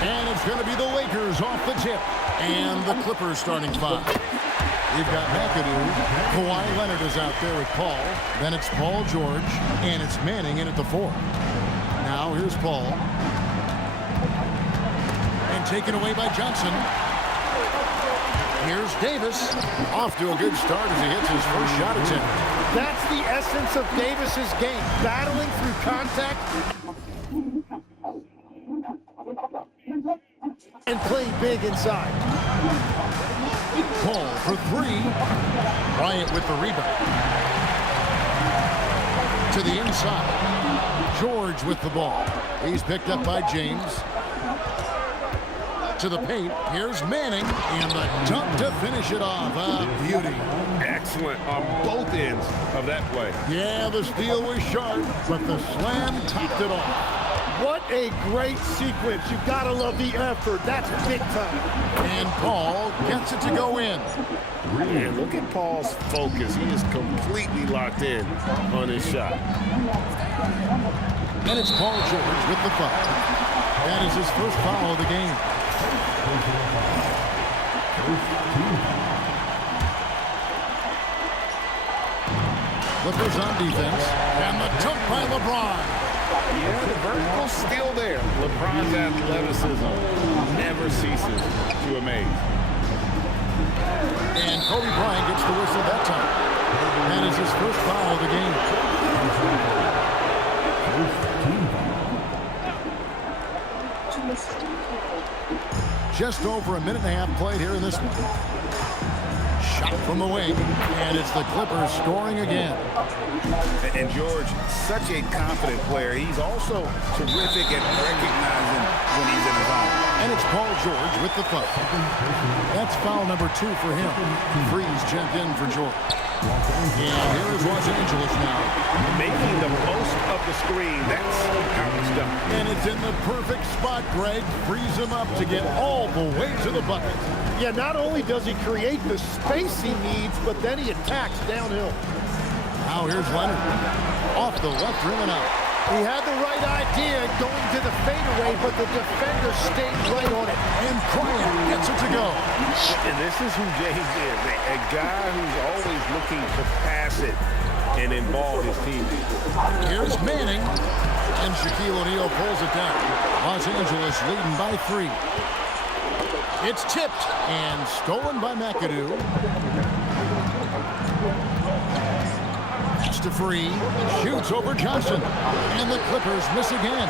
And it's going to be the Lakers off the tip. And the Clippers starting five. We've got McAdoo. Kawhi Leonard is out there with Paul. Then it's Paul George. And it's Manning in at the 4. Now here's Paul. And taken away by Johnson. Here's Davis. Off to a good start as he hits his first shot attempt. That's the essence of Davis's game. Battling through contact and playing big inside. Paul for 3. Bryant with the rebound. To the inside. George with the ball. He's picked up by James. To the paint. Here's Manning. And the dunk to finish it off. Beauty. Excellent on both ends of that play. Yeah, the steal was sharp, but the slam topped it off. What a great sequence. You've got to love the effort. That's big time. And Paul gets it to go in. And look at Paul's focus. He is completely locked in on his shot. And it's Paul George with the foul. That is his first foul of the game. Clippers on defense. And the dunk by LeBron. Yeah, the vertical's still there. LeBron's athleticism never ceases to amaze. And Kobe Bryant gets the whistle that time. That is his first foul of the game. Just over a minute and a half played here in this one. Shot from the wing, and it's the Clippers scoring again. And George, such a confident player. He's also terrific at recognizing when he's in his zone. And it's Paul George with the foul. That's foul number 2 for him. Freeze checked in for George. And here is Los Angeles now. Making the most of the screen. That's how it's done. And it's in the perfect spot, Greg. Frees him up to get all the way to the bucket. Yeah, not only does he create the space he needs, but then he attacks downhill. Now here's Leonard. Off the left rim and out. He had the right idea going to the fadeaway, but the defender stayed right on it. And Bryant gets it to go. And this is who James is, a guy who's always looking to pass it and involve his teammates. Here's Manning. And Shaquille O'Neal pulls it down. Los Angeles leading by 3. It's tipped and stolen by McAdoo. To free, shoots over Johnson, and the Clippers miss again.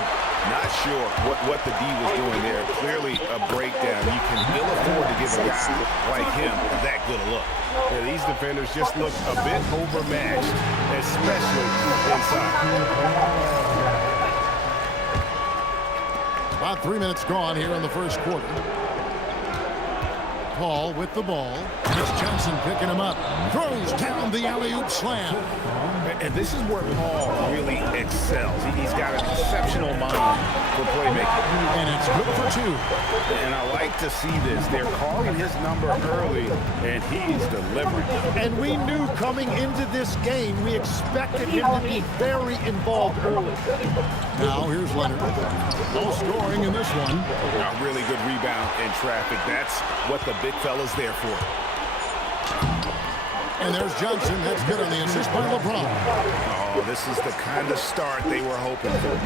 Not sure what the D was doing there. Clearly a breakdown. You can ill afford to give a guy like him that good a look. Yeah, these defenders just look a bit overmatched, especially inside. About 3 minutes gone here in the first quarter. Paul with the ball. It's Johnson picking him up. Throws down the alley-oop slam. And this is where Paul really excels. He's got an exceptional mind for playmaking. and it's good for 2. And I like to see this. They're calling his number early, and he's delivering. And we knew coming into this game, we expected him to be very involved early. Now here's Leonard. No scoring in this one. A really good rebound in traffic. That's what the big fella's there for. And there's Johnson. That's good on the assist by LeBron. Oh, this is the kind of start they were hoping for.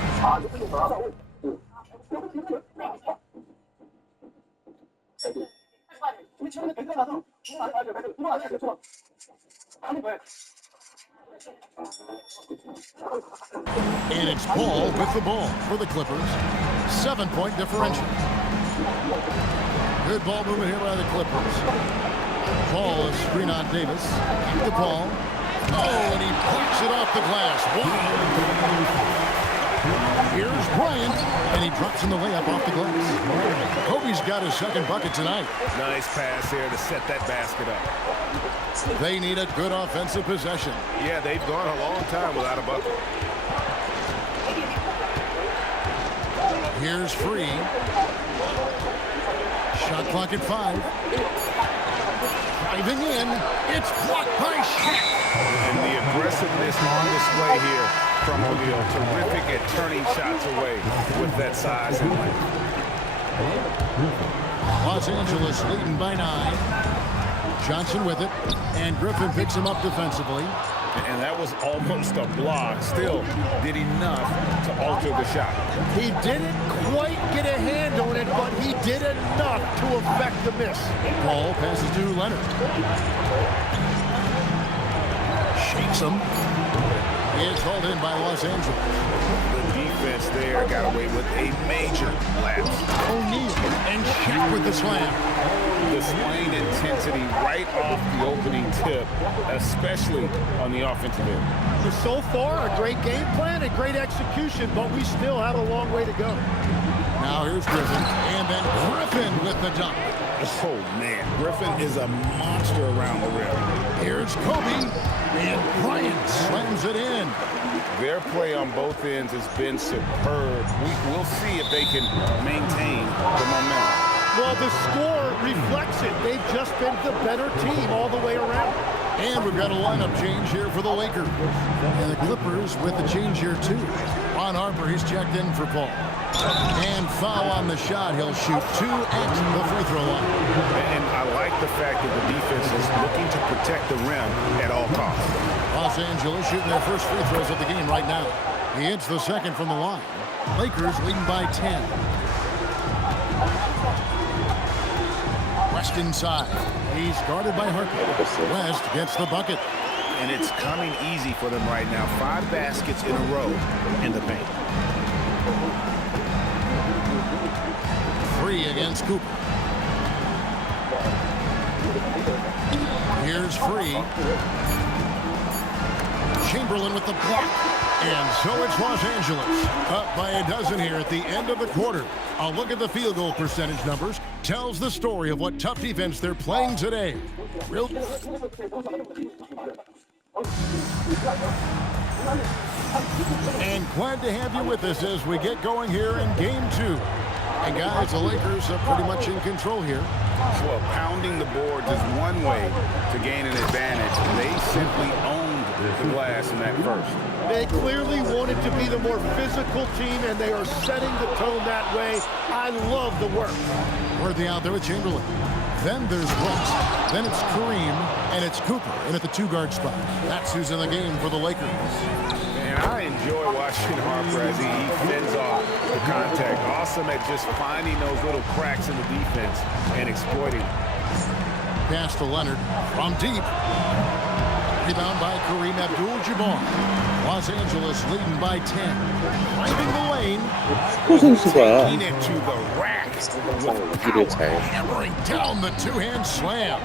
And it's Paul with the ball for the Clippers. 7-point differential. Good ball movement here by the Clippers. Paul is screen on Davis. Keep the ball. Oh, and he pops it off the glass. Wow. Here's Bryant, and he drops in the layup off the glass. Kobe's got his second bucket tonight. Nice pass here to set that basket up. They need a good offensive possession. Yeah, they've gone a long time without a bucket. Here's Free. Shot clock at 5. Driving in. It's blocked by Shaq. And the aggressiveness on display here from O'Neal. Terrific at turning shots away with that size and length. Los Angeles leading by 9. Johnson with it. And Griffin picks him up defensively. And that was almost a block. Still did enough to alter the shot. He didn't quite get a hand on it, but he did enough to affect the miss. Ball passes to Leonard. Shakes him. It's hauled in by Los Angeles. The defense there got away with a major lapse. O'Neal and Shaq with the slam. Displaying intensity right off the opening tip, especially on the offensive end. So far, a great game plan and great execution, but we still have a long way to go. Now here's Griffin, and then Griffin with the dunk. Oh, man. Griffin is a monster around the rim. Here's Kobe, and Bryant slams it in. Their play on both ends has been superb. We'll see if they can maintain the momentum. Well, the score reflects it. They've just been the better team all the way around. And we've got a lineup change here for the Lakers. And the Clippers with the change here, too. On Harper, he's checked in for Paul. And foul on the shot. He'll shoot 2 at the free throw line. And I like the fact that the defense is looking to protect the rim at all costs. Los Angeles shooting their first free throws of the game right now. He hits the second from the line. Lakers leading by 10. West inside. He's guarded by Harper. West gets the bucket. And it's coming easy for them right now. 5 baskets in a row in the paint. Free against Cooper. Here's Free. Chamberlain with the block. And so it's Los Angeles. Up by a dozen here at the end of the quarter. A look at the field goal percentage numbers tells the story of what tough defense they're playing today. Wilt. And glad to have you with us as we get going here in Game 2. And guys, the Lakers are pretty much in control here. Well, pounding the boards is one way to gain an advantage. They simply owned the glass in that first. They clearly wanted to be the more physical team, and they are setting the tone that way. I love the work. Worthy out there with Chamberlain. Then there's West. Then it's Kareem, and it's Cooper in at the 2-guard spot. That's who's in the game for the Lakers. And I enjoy watching Harper as he fends off the contact. Awesome at just finding those little cracks in the defense and exploiting. Pass to Leonard from deep. Rebound by Kareem Abdul-Jabbar. Los Angeles leading by 10. Finding the lane. Taking it to the rack. Hammering down the 2-hand slam.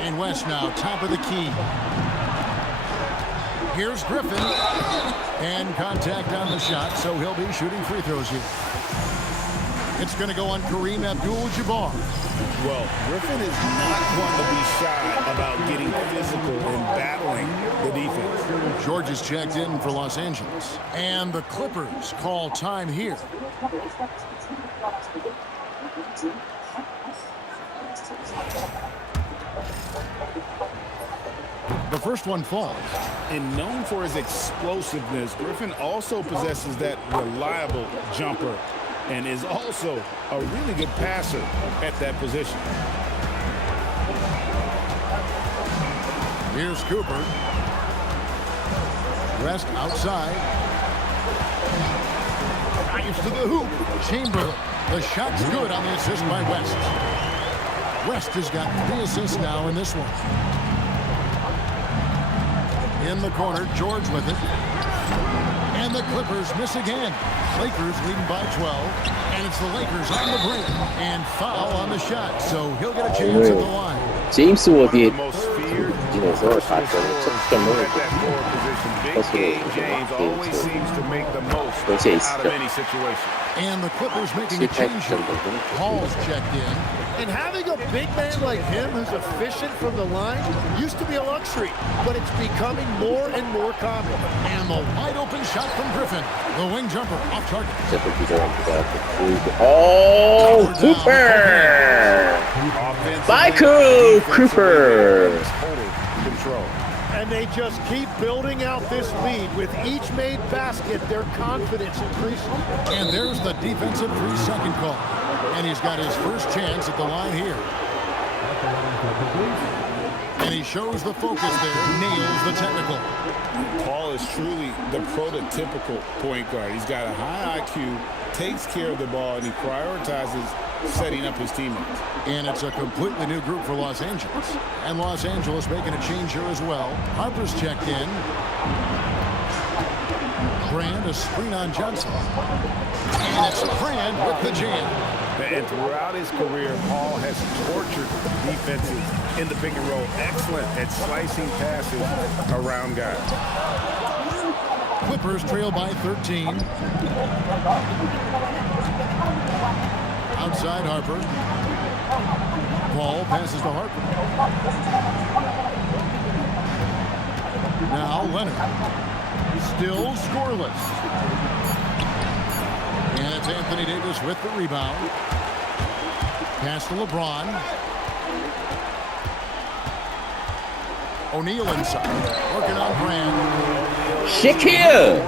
And West now top of the key. Here's Griffin. And contact on the shot, so he'll be shooting free throws here. It's going to go on Kareem Abdul-Jabbar. Well, Griffin is not going to be shy about getting physical and battling the defense. George is checked in for Los Angeles. And the Clippers call time here. The first one falls. And known for his explosiveness, Griffin also possesses that reliable jumper and is also a really good passer at that position. Here's Cooper. West outside. Drives to the hoop. Chamberlain. The shot's good on the assist by West. West has got 3 assists now in this one. In the corner, George with it. And the Clippers miss again. Lakers leading by 12. And it's the Lakers on the break. And foul on the shot. So he'll get a chance at the line. 제임스 워드의 Most feared 인에서 가점 득점을 at that forward position. Big game James always seems to make the most out of any situation. And the Clippers making a change. Paul's checked in. And having a big man like him who's efficient from the line used to be a luxury, but it's becoming more and more common. And the wide open shot from Griffin. The wing jumper off target. 오, 쿠퍼! 마이클 쿠퍼! And they just keep building out this lead. With each made basket, their confidence increases. And there's the defensive 3-second call. And he's got his first chance at the line here. And he shows the focus there, nails the technical. Paul is truly the prototypical point guard. He's got a high IQ, takes care of the ball, and he prioritizes setting up his teammates. And it's a completely new group for Los Angeles. And Los Angeles making a change here as well. Harper's checked in. Brand, a screen on Johnson. And it's Brand with the jam. And throughout his career, Paul has tortured defenses in the pick and roll. Excellent at slicing passes around guys. Clippers trail by 13. Outside Harper. Paul passes to Harper. Now Leonard. Still scoreless. And it's Anthony Davis with the rebound. Pass to LeBron. O'Neal inside. Working on Brand. Shaquille!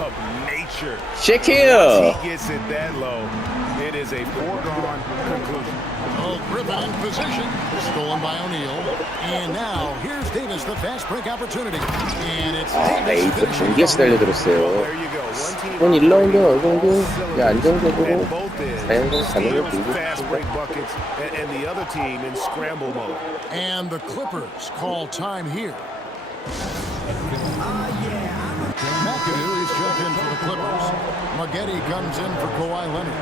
Of nature. Shaquille! Once he gets it that low, it is a foregone conclusion. Oh, Griffin in position. Stolen by O'Neal. And now, here's Davis, the fast break opportunity. And it's Davis 에이트 finishing. 경기에서 달려들었어요. There you go. One team 이건 1라운드 어느 정도 안정적으로 and both 사용을 ends 가능을 steals fast 들고 break buckets and the other team in scramble mode. And the Clippers call time here. McAdoo is checked in for the Clippers. Maggette comes in for Kawhi Leonard.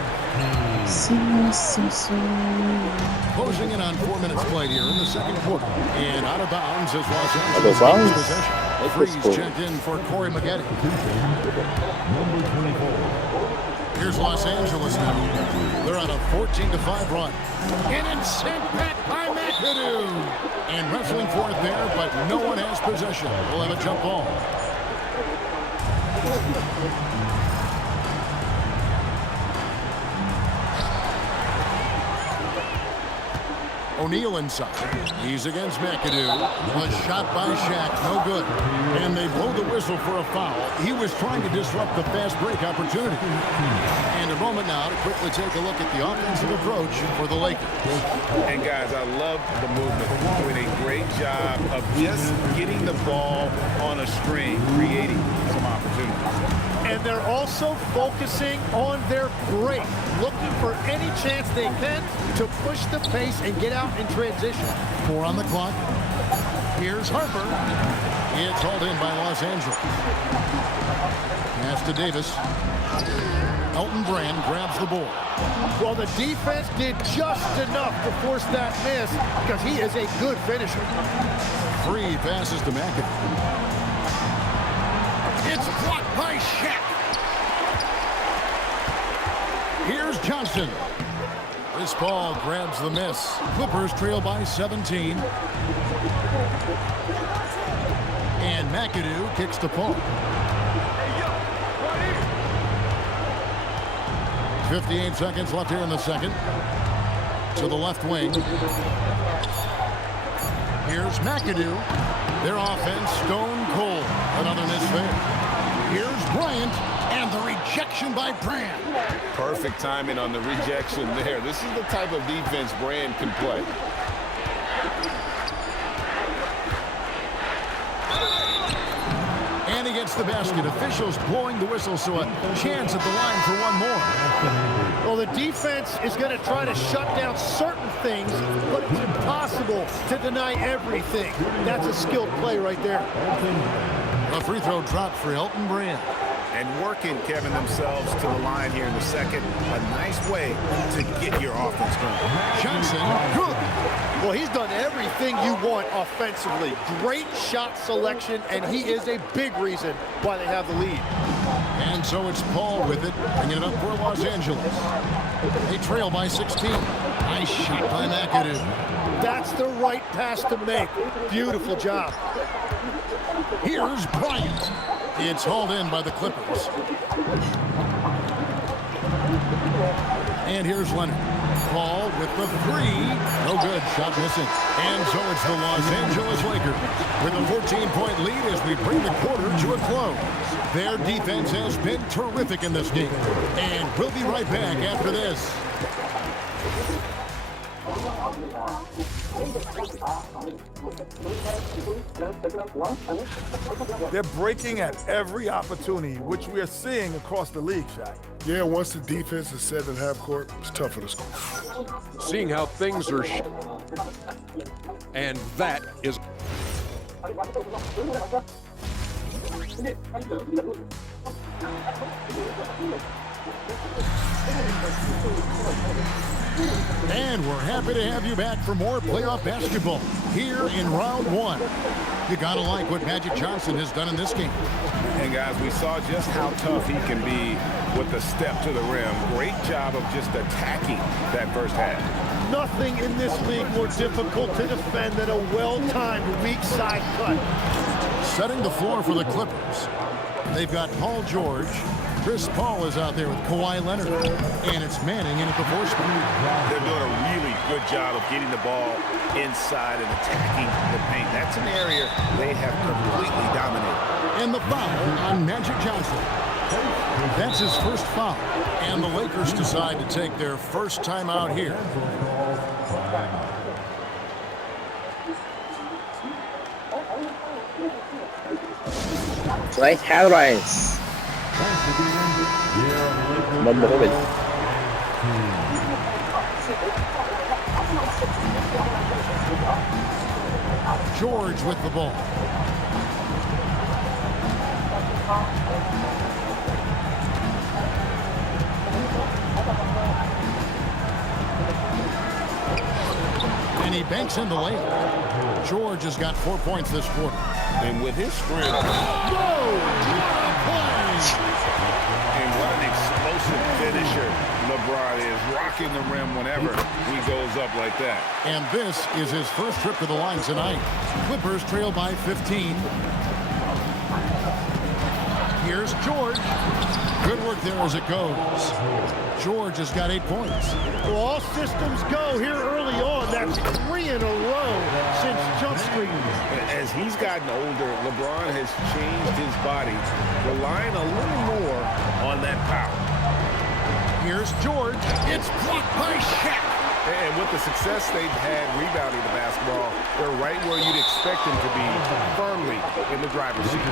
Closing in on 4 minutes played here in the second quarter. And out of bounds is Los Angeles takes possession. Freeze checked in for Corey Maggette. Here's Los Angeles now. They're on a 14-5 run. And it's sent back by McAdoo. And wrestling for it there, but no one has possession. We'll have a jump ball. O'Neal inside. He's against McAdoo. A shot by Shaq. No good. And they blow the whistle for a foul. He was trying to disrupt the fast break opportunity. And a moment now to quickly take a look at the offensive approach for the Lakers. And guys, I love the movement. Doing a great job of just getting the ball on a string, creating some opportunities. And they're also focusing on their break, looking for any chance they can to push the pace and get out in transition. 4 on the clock. Here's Harper. It's hauled in by Los Angeles. Pass to Davis. Elton Brand grabs the ball. Well, the defense did just enough to force that miss because he is a good finisher. 3 passes to McAdoo. It's blocked by Shaq. Here's Johnson. This ball grabs the miss. Clippers trail by 17. And McAdoo kicks to Paul. 58 seconds left here in the second. To the left wing. Here's McAdoo. Their offense stone cold. Another miss there. Here's Bryant. And the rejection by Bryant. Perfect timing on the rejection there. This is the type of defense Bryant can play. And he gets the basket. Officials blowing the whistle, so a chance at the line for one more. Well, the defense is going to try to shut down certain things, but it's impossible to deny everything. That's a skilled play right there. A free throw dropped for Elton Bryant. And working, Kevin, themselves to the line here in the second. A nice way to get your offense going. Johnson, good. Well, he's done everything you want offensively. Great shot selection, and he is a big reason why they have the lead. And so it's Paul with it, bringing it up for Los Angeles. They trail by 16. Nice shot by McAdoo. That's the right pass to make. Beautiful job. Here's Bryant. It's hauled in by the Clippers. And here's Leonard. Paul with the three. No good. Shot missing. And so it's the Los Angeles Lakers with a 14-point lead as we bring the quarter to a close. Their defense has been terrific in this game. And we'll be right back after this. They're breaking at every opportunity, which we are seeing across the league, Shaq. Yeah, once the defense is set in half court, it's tougher to score. Seeing how things are, and that is. And we're happy to have you back for more playoff basketball here in round one. You gotta like what Magic Johnson has done in this game. And guys, we saw just how tough he can be with the step to the rim. Great job of just attacking that first half. Nothing in this league more difficult to defend than a well-timed weak side cut. Setting the floor for the Clippers. They've got Paul George. Chris Paul is out there with Kawhi Leonard. And it's Manning in at the 4 spot. They're doing a really good job of getting the ball inside and attacking the paint. That's an area they have completely dominated. And the foul on Magic Johnson. That's his first foul. And the Lakers decide to take their first time out here. Right highlights. Memorable. George with the ball. And he banks in the layup. George has got 4 points this quarter. And with his strength, Whoa! What a play! and what an explosive finisher LeBron is, rocking the rim whenever he goes up like that. And this is his first trip to the line tonight. Clippers trail by 15. Here's George. Good work there as it goes. George has got 8 points. Well, all systems go here early on. That's 3 in a row since jump street. As he's gotten older, LeBron has changed his body, relying a little more on that power. Here's George. It's blocked by Shaq. And with the success they've had rebounding the basketball, they're right where you'd expect them to be, firmly in the driver's seat.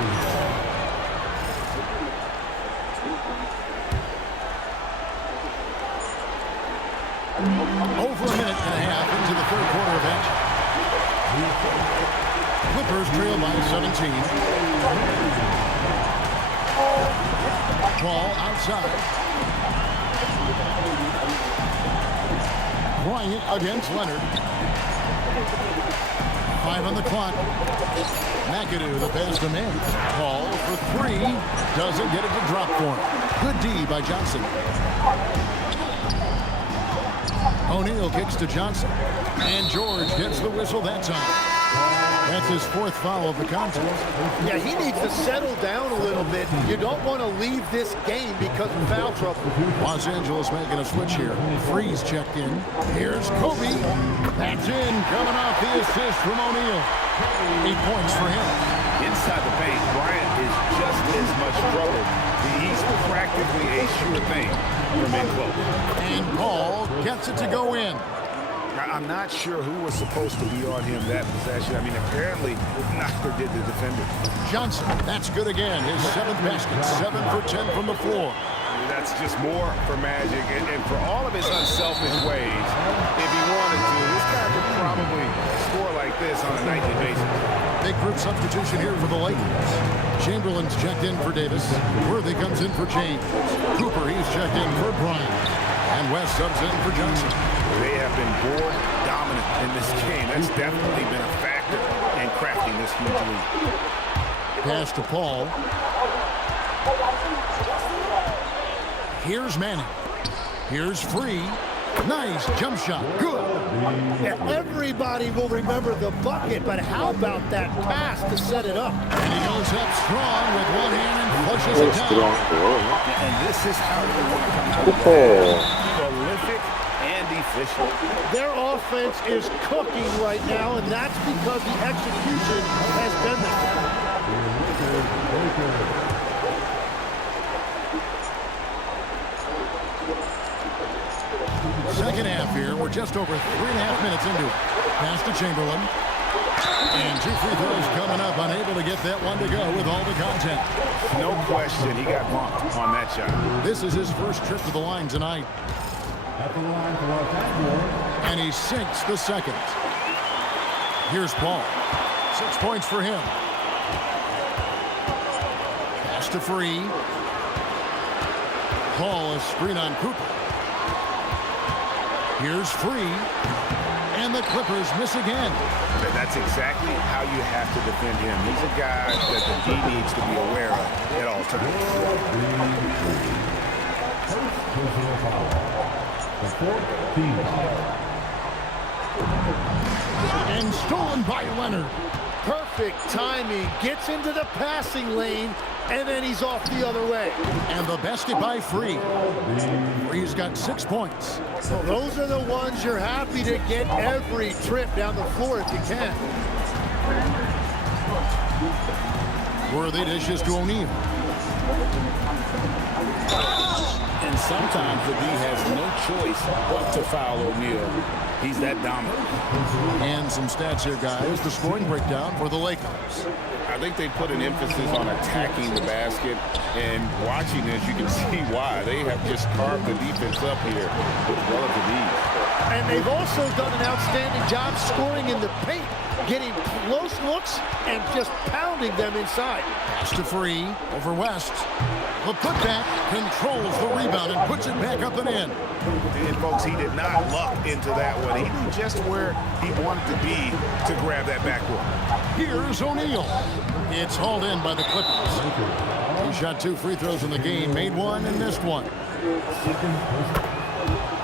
Over a minute and a half into the third quarter of action. Clippers trail by 17. Ball outside. Bryant against Leonard. 5 on the clock. McAdoo, the pass to man. Paul for 3. Doesn't get it to drop for him. Good D by Johnson. O'Neal kicks to Johnson. And George gets the whistle that time. That's his fourth foul of the contest. Yeah, he needs to settle down a little bit. You don't want to leave this game because of foul trouble. Los Angeles making a switch here. Freeze checked in. Here's Kobe. That's in. Coming off the assist from O'Neal. 8 points for him. Inside the paint, Bryant is just as much trouble. He's practically a sure thing from in close. And Paul gets it to go in. I'm not sure who was supposed to be on him that possession. I mean, apparently neither did the defender. Johnson, that's good again. His 7th basket, 7 for 10 from the floor. That's just more for Magic, and for all of his unselfish ways, if he wanted to, this guy could probably score like this on a nightly basis. Big group substitution here for the Lakers. Chamberlain's checked in for Davis. Worthy comes in for James. Cooper, he's checked in for Bryant. And West subs in for Johnson. They have been board dominant in this game. That's definitely been a factor in crafting this huge lead. Pass to Paul. Here's Manning. Here's Free. Nice jump shot. Good. Yeah, everybody will remember the bucket, but how about that pass to set it up? And he goes up strong with one hand and flushes it down. And this is how you want to come out. Prolific and efficient. Their offense is cooking right now, and that's because the execution has been there. Second half here. We're just over 3.5 minutes into it. Pass to Chamberlain. And 2 free throws coming up. Unable to get that one to go with all the content. No question, he got bumped on that shot. This is his first trip to the line tonight. And he sinks the second. Here's Paul. 6 points for him. Pass to Free. Paul, a screen on Cooper. Here's Free. And the Clippers miss again. And that's exactly how you have to defend him. He's a guy that the D needs to be aware of at all times. And stolen by Leonard. Perfect timing. Gets into the passing lane, and then he's off the other way. And the basket by Free. Free's got 6 points. So those are the ones you're happy to get every trip down the floor if you can. Worthy dishes to O'Neal. And sometimes the D has no choice but to foul O'Neal. He's that dominant. And some stats here, guys. The scoring breakdown for the Lakers. I think they put an emphasis on attacking the basket, and watching this, you can see why. They have just carved the defense up here with relative ease. And they've also done an outstanding job scoring in the paint, getting close looks and just pounding them inside. Pass to Free over West. The putback controls the rebound and puts it back up and in. And folks, he did not luck into that one. He knew just where he wanted to be to grab that backboard. Here's O'Neal. It's hauled in by the Clippers. He shot 2 free throws in the game, made 1 and missed 1.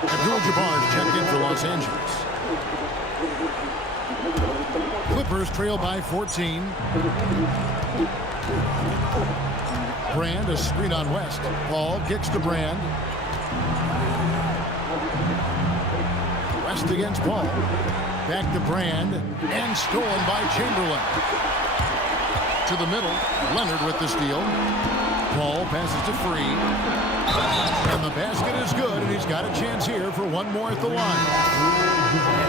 Abdul Jabbar is checked in for Los Angeles. Clippers trail by 14. Brand, a screen on West. Paul kicks to Brand. West against Paul. Back to Brand. And stolen by Chamberlain. To the middle. Leonard with the steal. Paul passes to Free. And the basket is good, and he's got a chance here for one more at the line.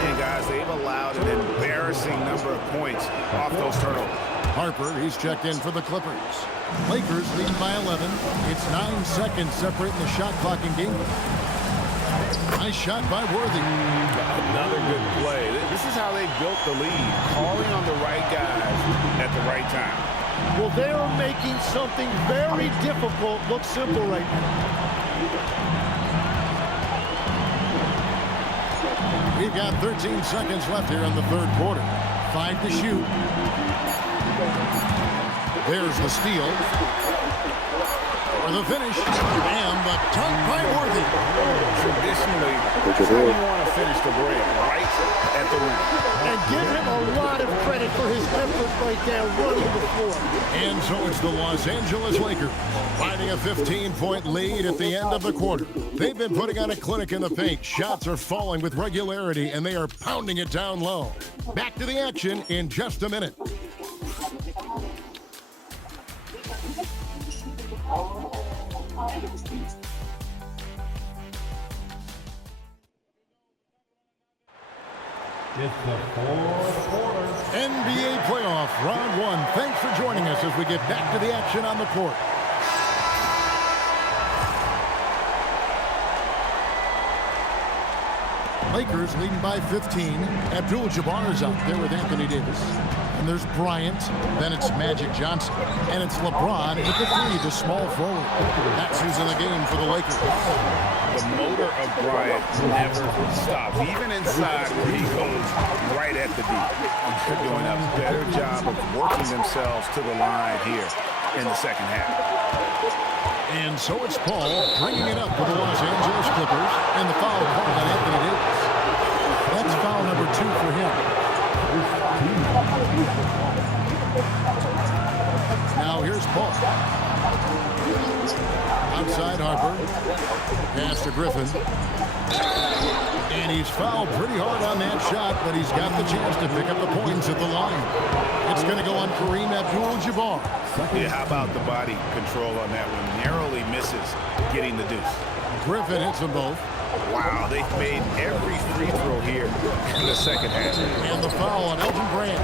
And guys, they've allowed an embarrassing number of points off those turnovers. Harper, he's checked in for the Clippers. Lakers lead by 11. It's 9 seconds separating the shot clock in game. Nice shot by Worthy. Another good play. This is how they built the lead, calling on the right guys at the right time. Well, they are making something very difficult look simple right now. We've got 13 seconds left here in the third quarter. 5 to shoot. There's the steal. For the finish. And the dunk by Worthy. Traditionally, that's how you want to finish the break right at the rim. And give him a lot of credit for his effort right there running the floor. And so it's the Los Angeles Lakers finding a 15-point lead at the end of the quarter. They've been putting on a clinic in the paint. Shots are falling with regularity, and they are pounding it down low. Back to the action in just a minute. It's the fourth quarter. NBA playoff round one. Thanks for joining us as we get back to the action on the court. Lakers leading by 15. Abdul Jabbar is out there with Anthony Davis. And there's Bryant. Then it's Magic Johnson. And it's LeBron with the three, the small forward. That's who's in the game for the Lakers. The motor of Bryant never stops, even inside where he goes right at the deep. They're doing a better job of working themselves to the line here in the second half. And so it's Paul bringing it up for the Los Angeles Clippers, and the foul called on Anthony Davis. That's foul number 2 for him. Now here's Paul. Outside Harper. Pass to Griffin. And he's fouled pretty hard on that shot, but he's got the chance to pick up the points at the line. It's going to go on Kareem Abdul-Jabbar. Yeah, how about the body control on that one? Narrowly misses getting the deuce. Griffin hits them both. Wow, they've made every free throw here in the second half. And the foul on Elton Bryant.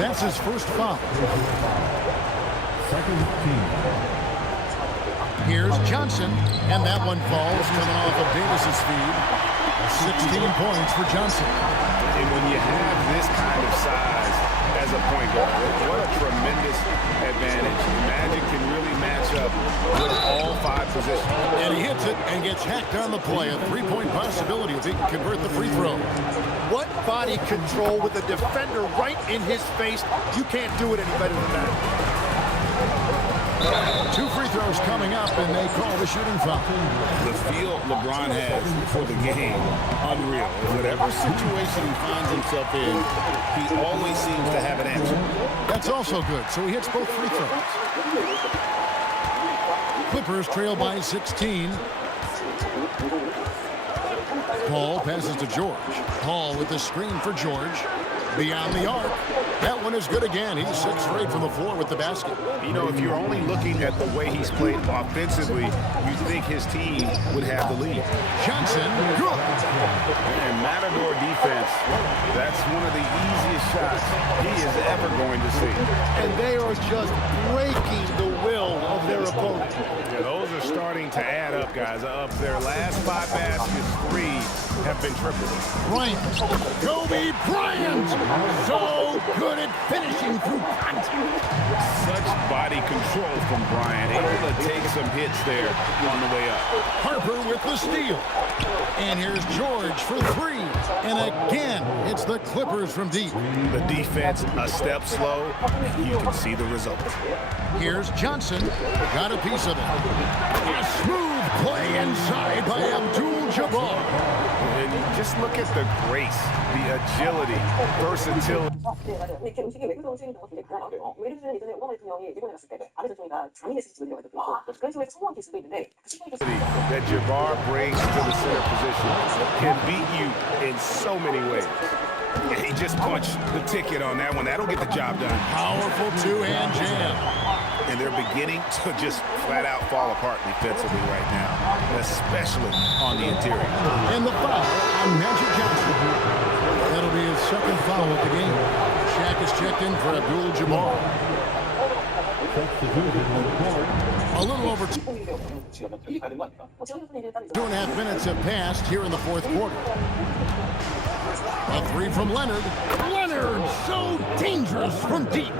That's his first foul. Second team. Here's Johnson, and that one falls coming off of Davis's feed. 16 points for Johnson. And when you have this kind of size as a point guard, what a tremendous advantage. Magic can really match up with all 5 positions. And he hits it and gets hacked on the play. A 3-point possibility if he can convert the free throw. What body control with a defender right in his face. You can't do it any better than that. 2 free throws coming up, and they call the shooting foul. The feel LeBron has for the game, unreal. Whatever situation he finds himself in, he always seems to have an answer. That's also good, so he hits both free throws. Clippers trail by 16. Paul passes to George. Paul with the screen for George. Beyond the arc. That one is good again. He's 6 straight from the floor with the basket. You know, if you're only looking at the way he's played offensively, you think his team would have the lead. Johnson, good. And Matador defense, that's one of the easiest shots he is ever going to see. And they are just breaking the will of their opponent. Yeah, those are starting to add up, guys. Of their last 5 baskets, 3 have been triples. Bryant, Kobe Bryant, so good at finishing through contact. Such body control from Bryant, able to take some hits there on the way up. Harper with the steal. And here's George for 3. And again, it's the Clippers from deep. The defense a step slow. You can see the result. Here's Johnson. Got a piece of it. A smooth play inside by Abdul-Jabbar. And you just look at the grace, the agility, versatility. 이렇게 움직임이 왜 그런지 것 같은데 예를 들면 예전에 오바마 대통령이 일본에 갔을 때 아베 대통령이 장인했을지 모르겠거든요. 그런 식으로 성공할 수도 있는데 That Jabbar brings to the center position can beat you in so many ways. And he just punched the ticket on that one. That'll get the job done. Powerful 2-hand jam. And they're beginning to just flat out fall apart defensively right now, especially on the interior. And the foul on Magic Johnson. That'll be his second foul of the game. Shaq is checked in for Abdul-Jabbar. A little over 2.5 minutes have passed here in the fourth quarter. A 3 from Leonard. Leonard, so dangerous from deep.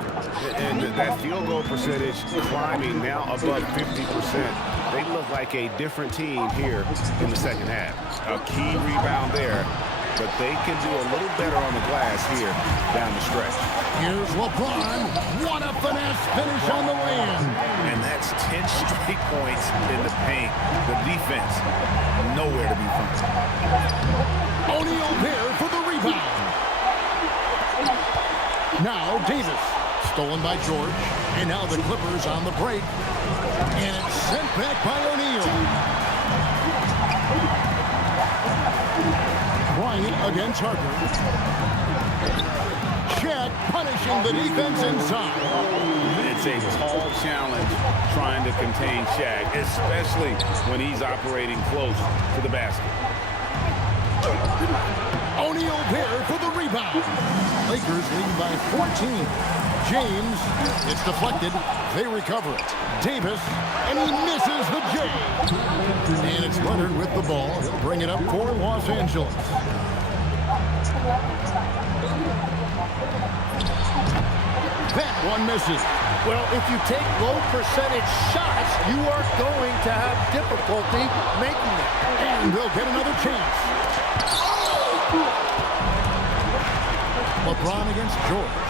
And that field goal percentage climbing now above 50%. They look like a different team here in the second half. A key rebound there, but they can do a little better on the glass here down the stretch. Here's LeBron. What a finesse finish on the way-in. And that's 10 straight points in the paint. The defense, nowhere to be found. O'Neal there for the rebound. Now Davis. Stolen by George. And now the Clippers on the break. And it's sent back by O'Neal. Bryant against Harper. Shaq punishing the defense inside. It's a tall challenge trying to contain Shaq, especially when he's operating close to the basket. O'Neal there for the rebound. Lakers lead by 14. James, it's deflected. They recover it. Davis, and he misses the J. And it's Leonard with the ball. He'll bring it up for Los Angeles. That one misses. Well, if you take low percentage shots, you are going to have difficulty making it. And they'll get another chance. LeBron against George.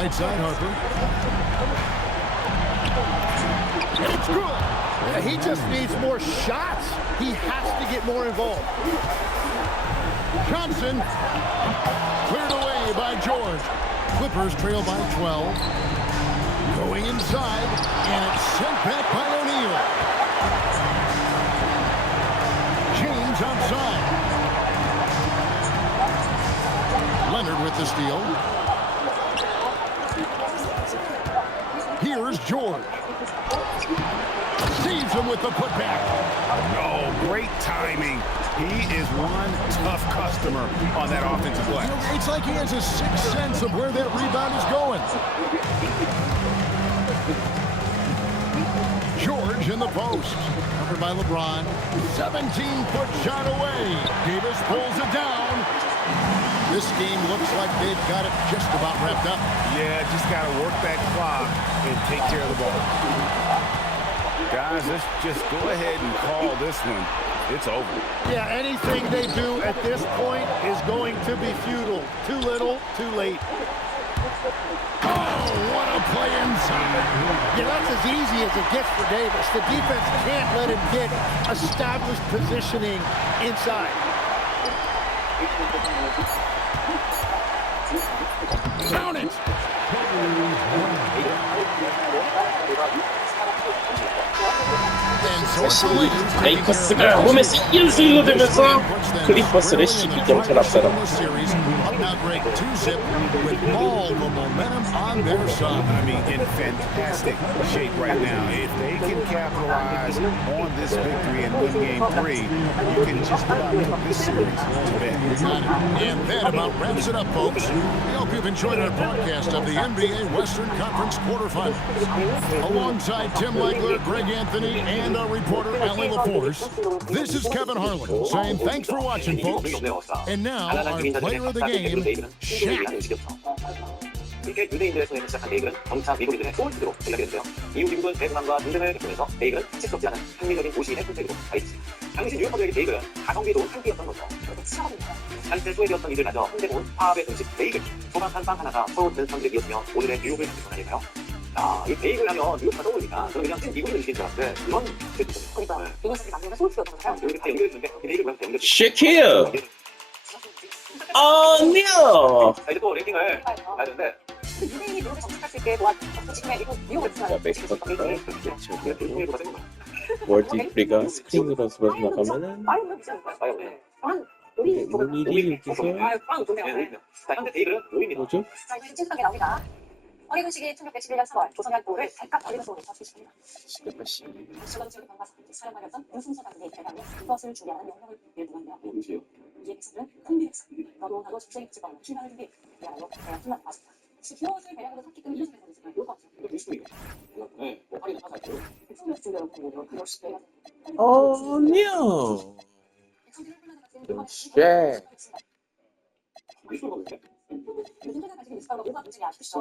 Right side, Harper. And it's good. Yeah, he just needs more shots. He has to get more involved. Johnson. Cleared away by George. Clippers trail by 12. Going inside. And it's sent back by O'Neal. James outside. Leonard with the steal. Here's George. Saves him with the putback. No, great timing. He is one tough customer on that offensive play. You know, it's like he has a sixth sense of where that rebound is going. George in the post. Covered by LeBron. 17-foot shot away. Davis pulls it down. This game looks like they've got it just about wrapped up. Yeah, just got to work that clock and take care of the ball. Guys, let's just go ahead and call this one. It's over. Yeah, anything they do at this point is going to be futile. Too little, too late. Oh, what a play inside. Yeah, that's as easy as it gets for Davis. The defense can't let him get established positioning inside. Count it. And so it's the Lakers taking 레이커스가 care of 홈에서 1승으로 되면서 클리퍼스를 12점 앞서다. Up now break 2-zip with all the momentum on their side. I mean, in fantastic shape right now. If they can capitalize on this victory and win game 3, you can just about put this series to bed. You got it. And that about wraps it up, folks. We hope you've enjoyed our broadcast of the NBA Western Conference quarterfinals. Alongside Tim Legler, Greg Anthony, and our reporter, Allie LaForce, this is Kevin Harlan saying thanks for watching, folks. And now, our player of the game, Shaq. 이렇게 유대인들의 손에서 시작한 레이글은 점차 미국인들의 소울푸드로 전락되는데요. 이후 미국은 베트남과 전쟁을 겪으면서 레이글은 실속지 않은 합리적인 도시인의 선택으로 가있습니다. 당시 뉴욕커들에게 레이글은 가성비 좋은 한 끼였던 거죠. 한때 소외되었던 이들 마저 혼대본 화합의 음식 레이글. 소박 한빵 하나가 서로 든 선들에 이었으며 오늘의 뉴욕을 만들어내니까요. 이 베이글 하면 뉴욕가 떠오르니까 저는 그냥 찐 미국인 음식인 줄 알았는데 그런 제품이거든요. 그러니까 비니스들이 만드는 소스였던 거예요. 여기 다 연결해주는데 베이글 모양부터 연결해주는데 Shaquille. O'Neal. 이제 또 랭킹을 가야 되는데 유대인이 미국에 정착할 수 있게 도와준 지금의 미국을 월드 우리가 스크린으로 나가면은 오늘이 여기서 현재 베이글은 5위입니다. 뭐죠? 자, 이번에 찐득하게 나옵니다. 어리군 시기 1611년 3월 조선의 고를 발칵 버리는 소원을 서출시킵니다. 수많은 지역의 병과사 사령관이었던 유승서 당국의 대감이 그것을 준비하는 명령을 내두었네요. 이에 백성들은 흥미백성, 너도나도 집세에 집어넣는 출발을 준비, 그야말로 대한 혼란 과정이다. 무엇을 배량으로 샀기 때문에 이런 생각을 했을까요? 이거 같아요. 이거 20분이에요. 네, 할인을 하사했죠. 백성들에서 준비하는 공부를 이거 역시 내가 O'Neal. Shaq. 문제가 가지고 있을까가 뭐가 문제냐 싶으시죠?